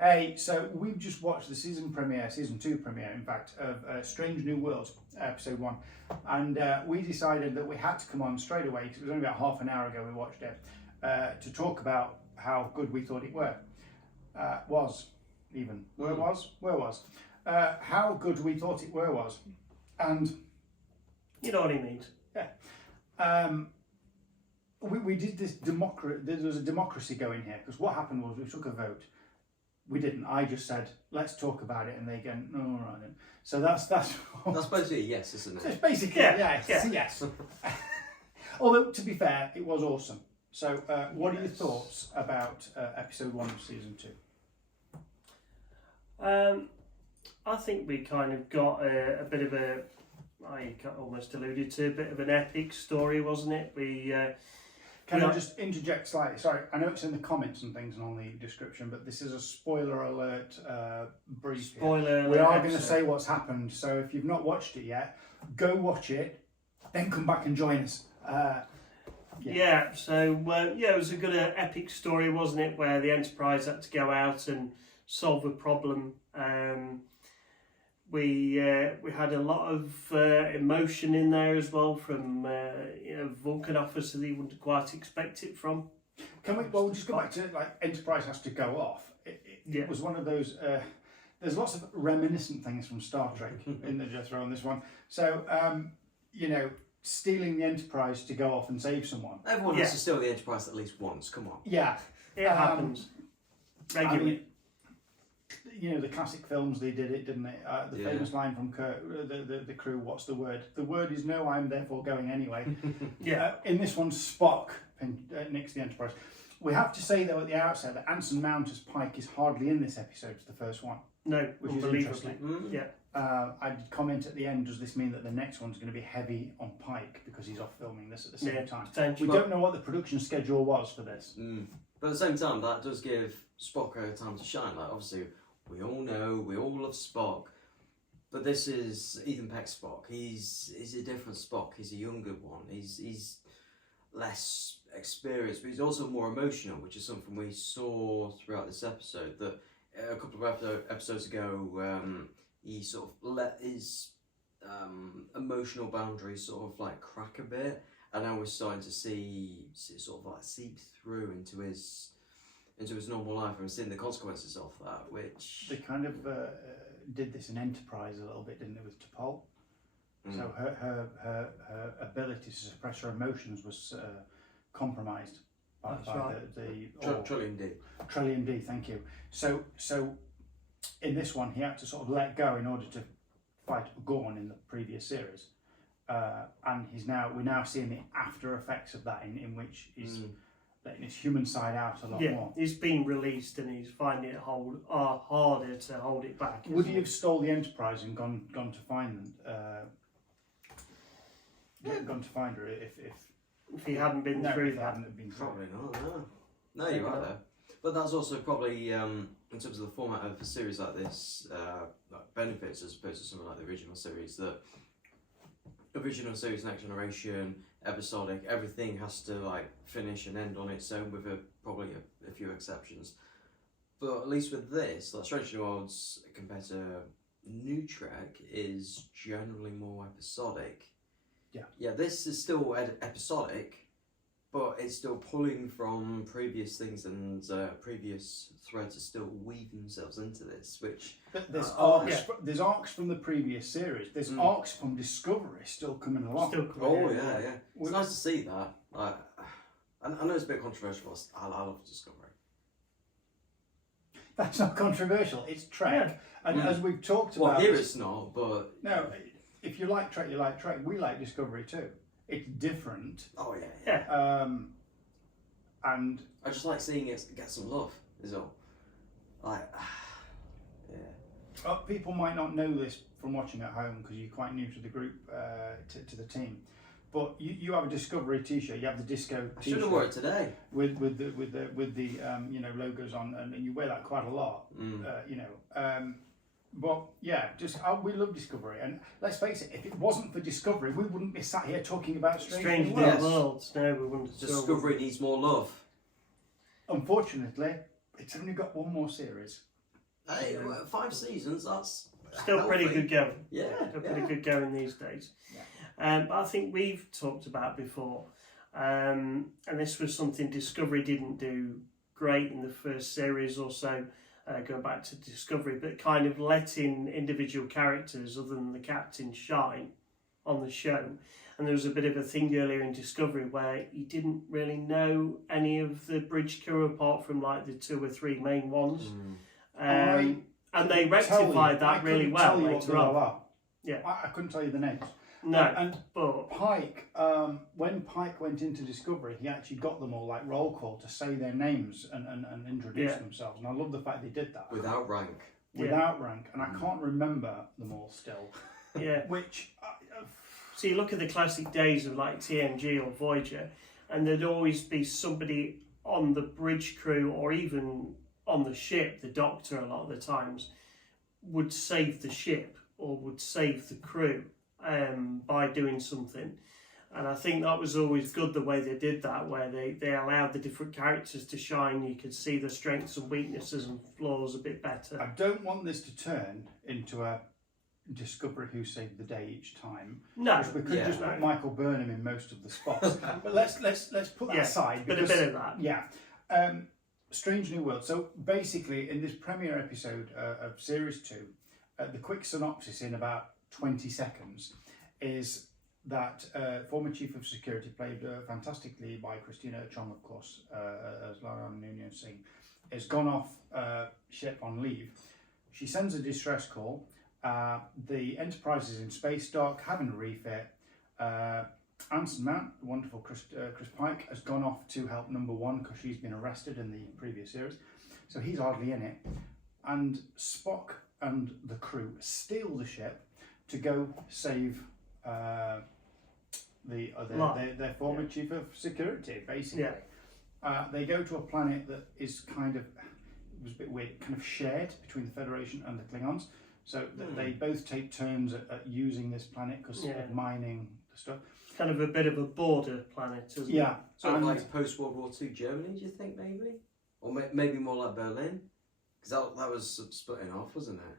Hey, so we've just watched the season 2 premiere, in fact, of Strange New Worlds, episode 1. And we decided that we had to come on straight away, because it was only about half an hour ago we watched it, to talk about how good we thought it was. How good we thought it was. And... You know what he means. Yeah. We did this there was a democracy going here, because what happened was we took a vote. We didn't. I just said, let's talk about it, and they go, no, all right then. So that's basically a yes, isn't it? It's basically yes. Although, to be fair, it was awesome. So what are your thoughts about episode 1 of season 2? I think we kind of got a bit of a, I almost alluded to, a bit of an epic story, wasn't it? Can I just interject slightly? Sorry, I know it's in the comments and things and on the description, but this is a spoiler alert brief. Spoiler alert. We are going to say what's happened, so if you've not watched it yet, go watch it, then come back and join us. So it was a good epic story, wasn't it? Where the Enterprise had to go out and solve a problem. We had a lot of emotion in there as well from Vulcan officer that you wouldn't quite expect it from. We'll just go back to Enterprise has to go off. It was one of those. There's lots of reminiscent things from Star Trek in the Jethro on this one. So stealing the Enterprise to go off and save someone. Everyone has to steal the Enterprise at least once. Come on. Yeah, it happens regularly. The classic films, they did it, didn't they? The famous line from Kirk, the crew, what's the word? The word is no, I'm therefore going anyway. In this one, Spock nicks the Enterprise. We have to say, though, at the outset, that Anson Mount as Pike is hardly in this episode, it's the first one. No, which is interesting. I did comment at the end, does this mean that the next one's going to be heavy on Pike because he's off filming this at the same time? We don't know what the production schedule was for this. But at the same time, that does give Spock a time to shine. Obviously, we all know, we all love Spock, but this is Ethan Peck's Spock. He's a different Spock. He's a younger one. He's less experienced, but he's also more emotional, which is something we saw throughout this episode. That a couple of episodes ago, he sort of let his emotional boundaries sort of crack a bit, and now we're starting to see sort of seep through into his normal life, and we're seeing the consequences of that, which... They kind of did this in Enterprise a little bit, didn't they, with T'Pol? So her ability to suppress her emotions was compromised by Trillium D. Trillium D, thank you. So in this one, he had to sort of let go in order to fight Gorn in the previous series. And we're now seeing the after effects of that, in which he's... letting his human side out a lot more. He's been released and he's finding it harder to hold it back. Would he have stole the Enterprise and gone to find them? Gone to find her if he hadn't been through that? Probably not. No, you're right there. But that's also probably in terms of the format of a series like this, benefits as opposed to something like the original series. That original series, Next Generation, episodic, everything has to finish and end on its own, with probably a few exceptions. But at least with this, Strange New Worlds compared to New Trek is generally more episodic. Yeah, this is still episodic, but it's still pulling from previous things, and previous threads are still weaving themselves into this, which... But there's arcs from the previous series. There's arcs from Discovery still coming along. Yeah. It's nice to see that. I know it's a bit controversial, but I love Discovery. That's not controversial, it's Trek. And as we've talked about... Well, here it's not, but... No, if you like Trek, you like Trek. We like Discovery too. It's different. Oh, yeah. And... I just like seeing it get some love, is all. People might not know this from watching at home because you're quite new to the group, to the team. But you have a Discovery T-shirt. You have the disco T-shirt. I should have worn it today. With the logos on, and you wear that quite a lot. But yeah, we love Discovery, and let's face it, if it wasn't for Discovery, we wouldn't be sat here talking about Strange New Worlds. No, we wouldn't. Discovery needs more love. Unfortunately, it's only got one more series. Hey, 5 seasons, that's still healthy. pretty good going. Yeah, Still pretty good going these days. Yeah. But I think we've talked about before, and this was something Discovery didn't do great in the first series or so, going back to Discovery, but kind of letting individual characters other than the captain shine on the show. And there was a bit of a thing earlier in Discovery where you didn't really know any of the bridge crew apart from like the 2 or 3 main ones. And they rectified that really well later on. Yeah. I couldn't tell you the names. No, and but Pike, when Pike went into Discovery, he actually got them all like roll call to say their names and introduce themselves. And I love the fact they did that. Without rank. Without rank. And I can't remember them all still. Yeah. Which... So you look at the classic days of like TNG or Voyager, and there'd always be somebody on the bridge crew or even on the ship, the doctor a lot of the times, would save the ship or would save the crew by doing something. And I think that was always good the way they did that, where they allowed the different characters to shine. You could see their strengths and weaknesses and flaws a bit better. I don't want this to turn into a Discovery Who Saved the Day each time. No, we could just put Michael Burnham in most of the spots. But let's put that aside. But a bit of that. Yeah. Strange New World. So basically, in this premiere episode of Series 2, the quick synopsis in about 20 seconds is that former Chief of Security, played fantastically by Christina Chong, of course, as Lara Nunez Singh, has gone off ship on leave. She sends a distress call. The Enterprise is in space dock, having a refit. Anson Mount, the wonderful Chris Pike, has gone off to help Number One because she's been arrested in the previous series. So he's hardly in it. And Spock and the crew steal the ship to go save their former Chief of Security, basically. Yeah. They go to a planet that is kind of, it was a bit weird, kind of shared between the Federation and the Klingons. So they both take turns at using this planet because of mining the stuff. It's kind of a bit of a border planet, isn't it? Yeah. Sort of like post-World War II Germany, do you think, maybe? Or maybe more like Berlin? Because that was splitting off, wasn't it?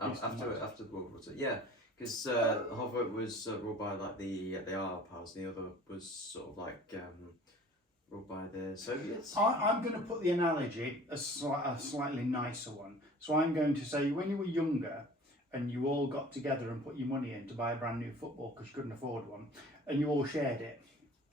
After World War II. Yeah, because half of it was ruled by like the Allied powers, and the other was sort of like ruled by the Soviets. I'm going to put the analogy as a slightly nicer one. So I'm going to say, when you were younger and you all got together and put your money in to buy a brand new football because you couldn't afford one, and you all shared it.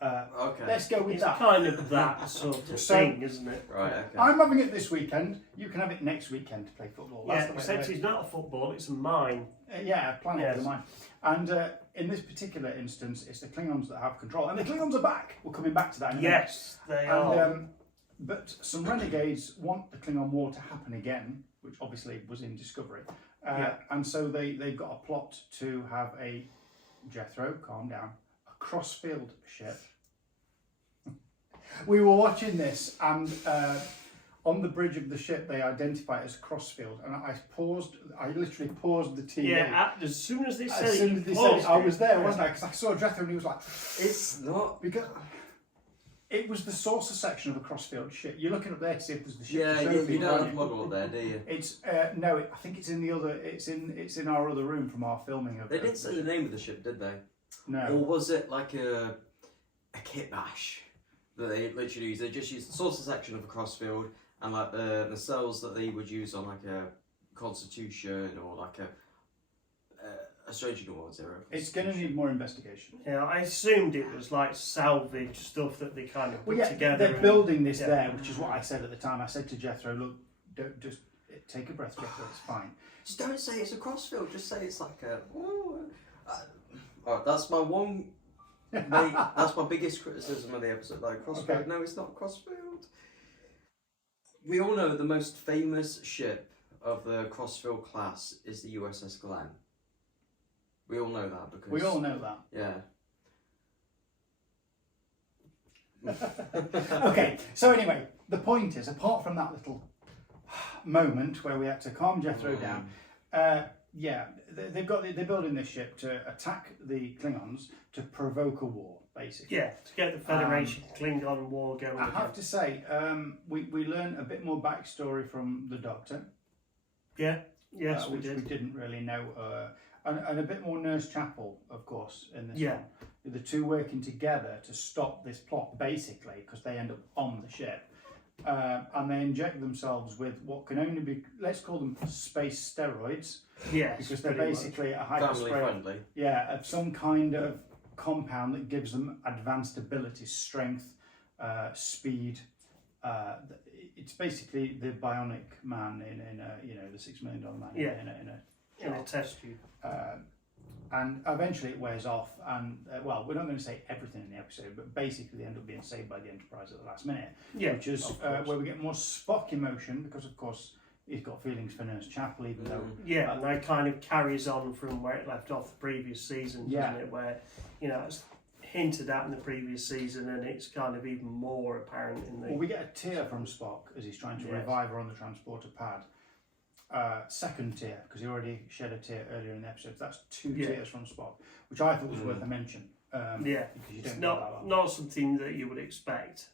Okay. Let's go with it's that. Kind of that sort of thing, isn't it? Right, okay. I'm having it this weekend. You can have it next weekend to play football. That's the way except it's not a football, it's a mine. A planet is a mine. And in this particular instance, it's the Klingons that have control. And the Klingons are back. We're coming back to that in a minute. Yes, they are. But some renegades want the Klingon War to happen again, which obviously was in Discovery. And so they've got a plot to have a Jethro, calm down, a crossfield ship. We were watching this, and on the bridge of the ship, they identify it as Crossfield, and I literally paused the TV. Yeah, as soon as they said it, I was there, wasn't I? Because I saw Jethro, and he was like, "It's not," because it was the saucer section of a Crossfield ship. You're looking up there to see if there's the ship. Yeah, you don't have the model up there, do you? It's no, I think it's in the other. It's in our other room from our filming of. They didn't say the name of the ship, did they? No. Or was it like a kit bash that they literally used? They just used the saucer section of a Crossfield and like the cells that they would use on like a Constitution or like a Strange New Worlds era. It's going to need more investigation. Yeah, I assumed it was like salvage stuff that they kind of put together. They're building this there, which is what I said at the time. I said to Jethro, look, don't just take a breath, Jethro, it's fine. Just don't say it's a Crossfield, just say it's like a... Alright, that's my one... that's my biggest criticism of the episode. Like, Crossfield, okay. No, it's not Crossfield. We all know the most famous ship of the Crossfield class is the USS Glenn. We all know that because... We all know that. Yeah. Okay, so anyway, the point is, apart from that little moment where we had to calm Jethro down, they're building this ship to attack the Klingons to provoke a war, basically. Yeah, to get the Federation Klingon war going. I have to say, we learn a bit more backstory from the Doctor. Yeah, yes, we which did. we didn't really know. And a bit more Nurse Chapel, of course, in this one. The two working together to stop this plot, basically, because they end up on the ship. And they inject themselves with what can only be, let's call them space steroids. Yes, because they're basically a family friendly. Yeah, of some kind of compound that gives them advanced abilities, strength, speed. It's basically the bionic man in a, the $6 million man in a test tube. And eventually it wears off, and well, we're not going to say everything in the episode, but basically they end up being saved by the Enterprise at the last minute, which is where we get more Spock emotion, because of course he's got feelings for Nurse Chapel, even though and that kind of carries on from where it left off the previous season, doesn't it? Where it's hinted at in the previous season, and it's kind of even more apparent in the. Well, we get a tear from Spock as he's trying to revive her on the transporter pad. Second tear, because he already shed a tear earlier in the episode. That's two tears from Spock, which I thought was worth a mention. Because you don't not something that you would expect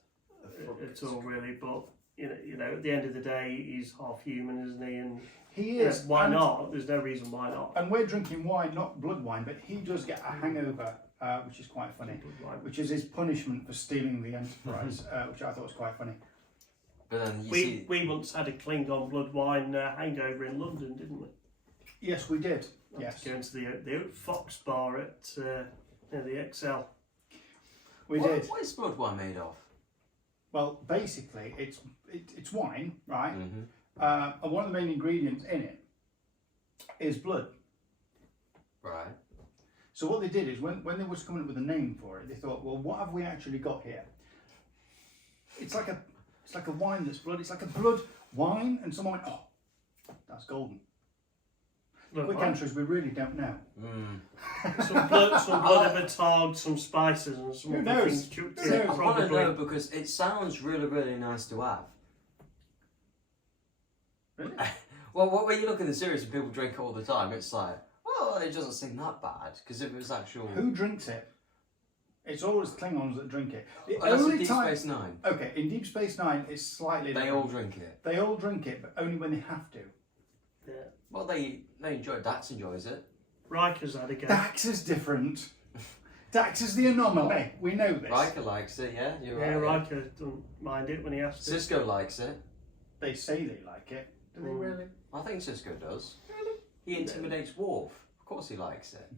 at all, really. But at the end of the day, he's half human, isn't he? And he is. Why not? There's no reason why not. And we're drinking wine, not blood wine, but he does get a hangover, which is quite funny. Which is his punishment for stealing the Enterprise, which I thought was quite funny. But then we once had a Klingon blood wine hangover in London, didn't we? Yes, we did. Yes. Going to the Fox bar at the XL. We did. What is blood wine made of? Well, basically, it's wine, right? Mm-hmm. And one of the main ingredients in it is blood. Right. So what they did is when they was coming up with a name for it, they thought, well, what have we actually got here? It's like a wine that's blood. It's like a blood wine, and someone went, oh, that's golden. Quick answer is we really don't know. Some blood of a tog, some spices, and some other things chucked in. I want to know because it sounds really, really nice to have. Really? Well, when you look at the series and people drink it all the time, it's like, well, it doesn't seem that bad because if it was actual. Who drinks it? It's always Klingons that drink it. That's in Deep Space Nine. Okay, in Deep Space Nine, it's slightly different. They all drink it. They all drink it, but only when they have to. Yeah. Well, they enjoy it. Dax enjoys it. Riker's had a go. Dax is different. Dax is the anomaly. We know this. Riker likes it, yeah. You're right. Riker doesn't mind it when he has to. Cisco likes it. They say they like it. Do they really? I think Cisco does. Really? He intimidates Worf. Of course he likes it.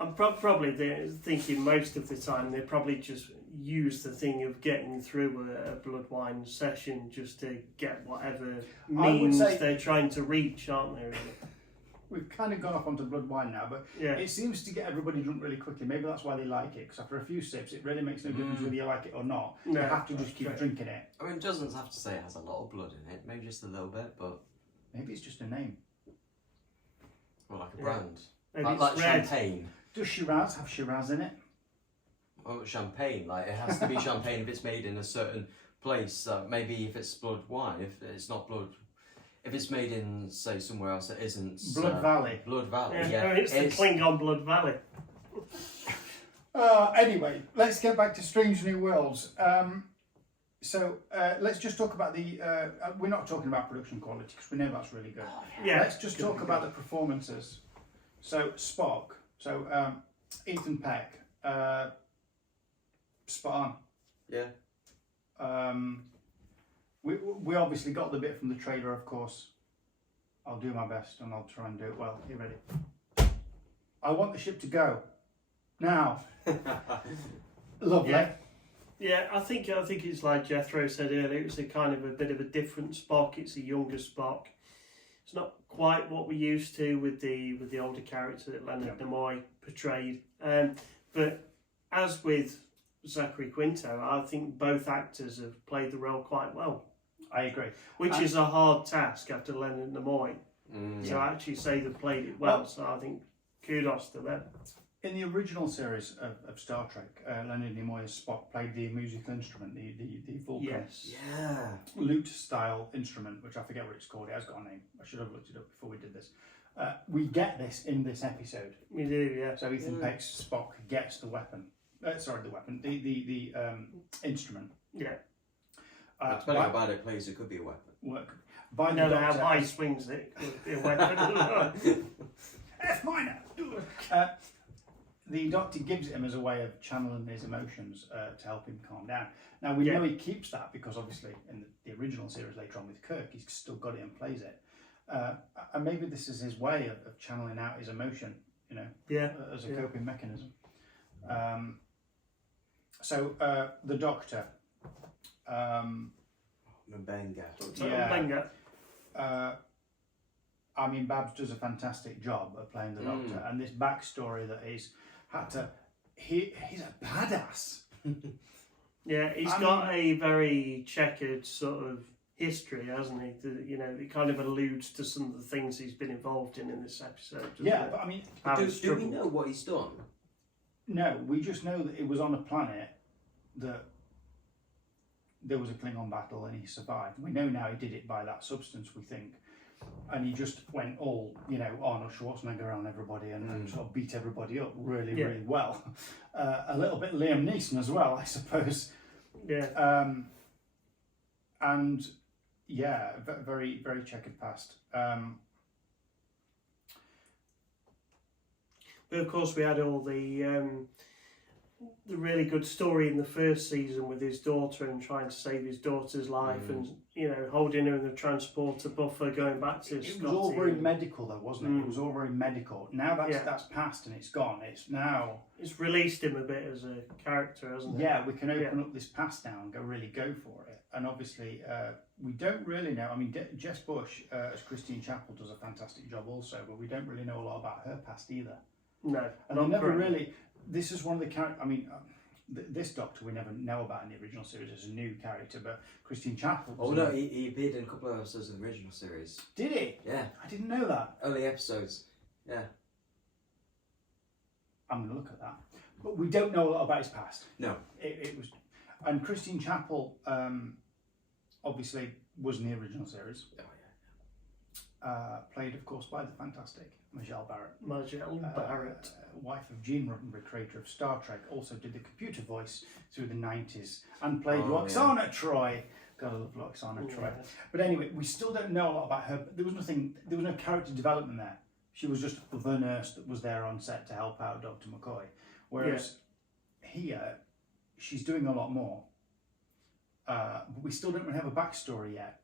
I'm probably thinking most of the time they probably just use the thing of getting through a blood wine session just to get whatever means they're trying to reach, aren't they? Really? We've kind of gone off onto blood wine now, but it seems to get everybody drunk really quickly. Maybe that's why they like it, because after a few sips, it really makes no difference whether you like it or not. No, you have to just keep drinking it. I mean, it doesn't have to say it has a lot of blood in it. Maybe just a little bit, but maybe it's just a name. Well, like a brand. Maybe like champagne. Does Shiraz have Shiraz in it? Well, champagne. Like it has to be champagne if it's made in a certain place. Maybe if it's blood wine, if it's not blood. If it's made in, say, somewhere else that isn't... Blood Valley. Blood Valley, yeah. I mean, it's the Klingon Blood Valley. Anyway, let's get back to Strange New Worlds. Let's just talk about the... we're not talking about production quality, because we know that's really good. Yeah. Let's just talk about the performances. So, Spock. So, Ethan Peck. Spot on. Yeah. We obviously got the bit from the trailer, of course. I'll do my best and I'll try and do it well. You ready? I want the ship to go now. Lovely. Yeah, I think it's like Jethro said earlier. It's a kind of a bit of a different Spock. It's a younger Spock. It's not quite what we used to with the older character that Leonard Nimoy portrayed. But as with Zachary Quinto, I think both actors have played the role quite well. I agree. Which is a hard task after Leonard Nimoy to actually say they've played it well. So I think kudos to them. In the original series of Star Trek, Leonard Nimoy's Spock played the musical instrument, the Vulcan lute-style instrument, which I forget what it's called. It has got a name. I should have looked it up before we did this. We get this in this episode. We do, yeah. So Ethan Peck's Spock gets the weapon. The instrument. Yeah. Depending on how bad it plays, it could be a weapon. by the know how Doctor. high swings it could be a weapon. F minor. The Doctor gives it him as a way of channeling his emotions to help him calm down. Now we know he keeps that because obviously in the original series later on with Kirk, he's still got it and plays it. And maybe this is his way of channeling out his emotion, as a coping mechanism. So the Doctor, Mbenga. I mean, Babs does a fantastic job of playing the Doctor, and this backstory that he's had to. He's a badass. Yeah, he's got a very checkered sort of history, hasn't he? It kind of alludes to some of the things he's been involved in this episode. Yeah, but I mean, do we know what he's done? No, we just know that it was on a planet that there was a Klingon battle and he survived. We know now he did it by that substance, we think. And he just went all, Arnold Schwarzenegger on everybody and sort of beat everybody up really well. A little bit Liam Neeson as well, I suppose. Yeah. And yeah, very, very checkered past. But of course, we had all the really good story in the first season with his daughter and trying to save his daughter's life, and holding her in the transporter buffer, going back to Scotty. It was all very medical, though, wasn't it? It was all very medical. Now that's past and it's gone. It's released him a bit as a character, hasn't it? Yeah, we can open up this past now and go for it. And obviously, we don't really know. I mean, Jess Bush as Christine Chapel does a fantastic job also, but we don't really know a lot about her past either. No, and they never really. This is one of the characters. I mean, this Doctor we never know about in the original series as a new character, but Christine Chapel. He appeared in a couple of episodes of the original series. Did he? Yeah. I didn't know that. Early episodes. Yeah. I'm going to look at that, but we don't know a lot about his past. No. It was, and Christine Chapel, obviously was in the original series. Oh yeah. Played, of course, by the fantastic Majel Barrett. Wife of Gene Roddenberry, creator of Star Trek, also did the computer voice through the 90s and played Loxana Troy. Gotta love Loxana Troy. But anyway, we still don't know a lot about her. There was no character development there. She was just the nurse that was there on set to help out Dr. McCoy. Whereas here, she's doing a lot more. But we still don't really have a backstory yet.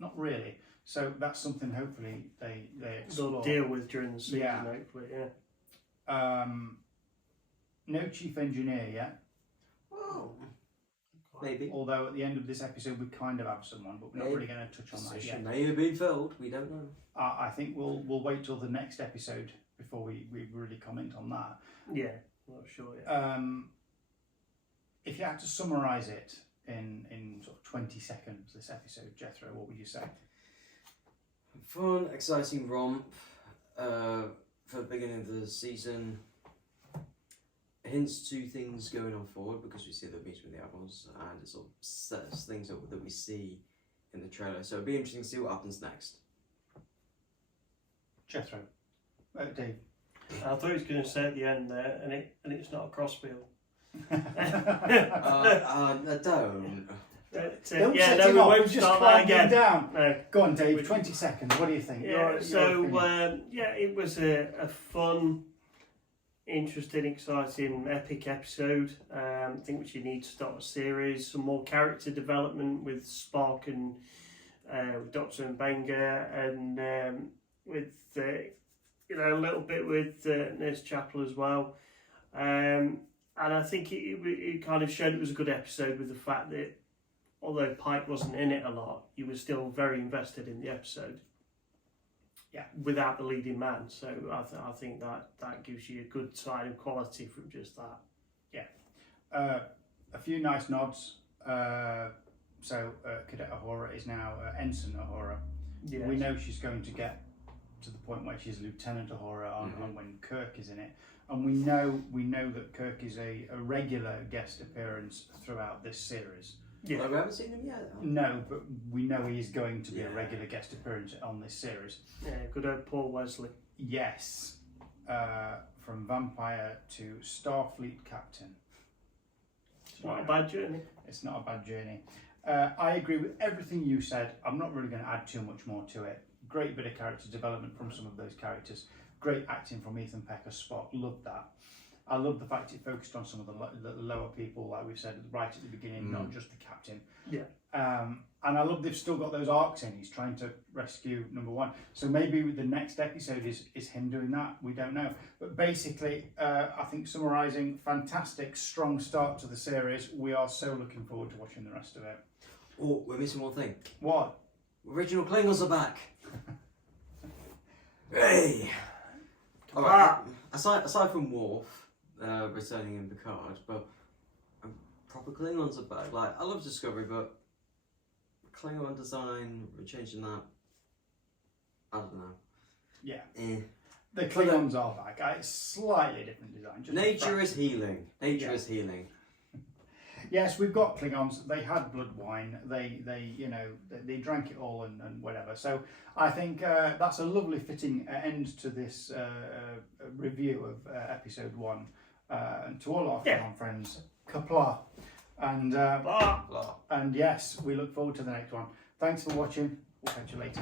Not really. So that's something hopefully they explore. They'll deal with during the season, hopefully, no chief engineer yet. Oh, maybe. Although at the end of this episode we kind of have someone, but we're not really going to touch on that yet. May have been filled, we don't know. I think we'll wait till the next episode before we really comment on that. Yeah, not sure yet. If you had to summarise it in sort of 20 seconds, this episode, Jethro, what would you say? Fun, exciting romp for the beginning of the season. Hints to things going on forward because we see the meeting with the Admirals, and it sort of sets things up that we see in the trailer. So it'll be interesting to see what happens next. Jethro, Dave. I thought he was going to say at the end there, and it's not a crossfield. I don't. Don't yeah, set no, him we off, won't just start calm that again. him down. No. Go on, Dave, 20 seconds, what do you think? Yeah, your it was a fun, interesting, exciting, epic episode. I think which you need to start a series, some more character development with Spock and Dr. Mbenga, and with a little bit with Nurse Chapel as well. And I think it kind of showed it was a good episode with the fact that although Pike wasn't in it a lot, you were still very invested in the episode. Yeah, without the leading man. So I think that gives you a good sign of quality from just that. Yeah. A few nice nods. So Cadet Uhura is now Ensign Uhura. Yes. We know she's going to get to the point where she's Lieutenant Uhura on when Kirk is in it. And we know that Kirk is a regular guest appearance throughout this series. Yeah. We haven't seen him yet. No, but we know he is going to be a regular guest appearance on this series. Yeah, good old Paul Wesley. Yes. From Vampire to Starfleet Captain. It's not a bad journey. It's not a bad journey. I agree with everything you said. I'm not really going to add too much more to it. Great bit of character development from some of those characters. Great acting from Ethan Peck as Spock. Loved that. I love the fact it focused on some of the lower people, like we've said right at the beginning, not just the captain. Yeah. And I love they've still got those arcs in. He's trying to rescue number one. So maybe the next episode is him doing that. We don't know. But basically, I think summarising, fantastic, strong start to the series. We are so looking forward to watching the rest of it. Oh, we're missing one thing. What? Original Klingons are back. Hey! Alright, aside from Worf returning in Picard, but proper Klingons are back. Like, I love Discovery, but Klingon design, we're changing that. I don't know. Yeah. Eh. The Klingons are back. It's slightly different design. Just Nature is healing. Nature is healing. Yes, we've got Klingons. They had blood wine. They drank it all and whatever. So I think that's a lovely fitting end to this review of episode 1. And to all our Klingon friends, Kapla. And Blah. and yes, we look forward to the next one. Thanks for watching. We'll catch you later.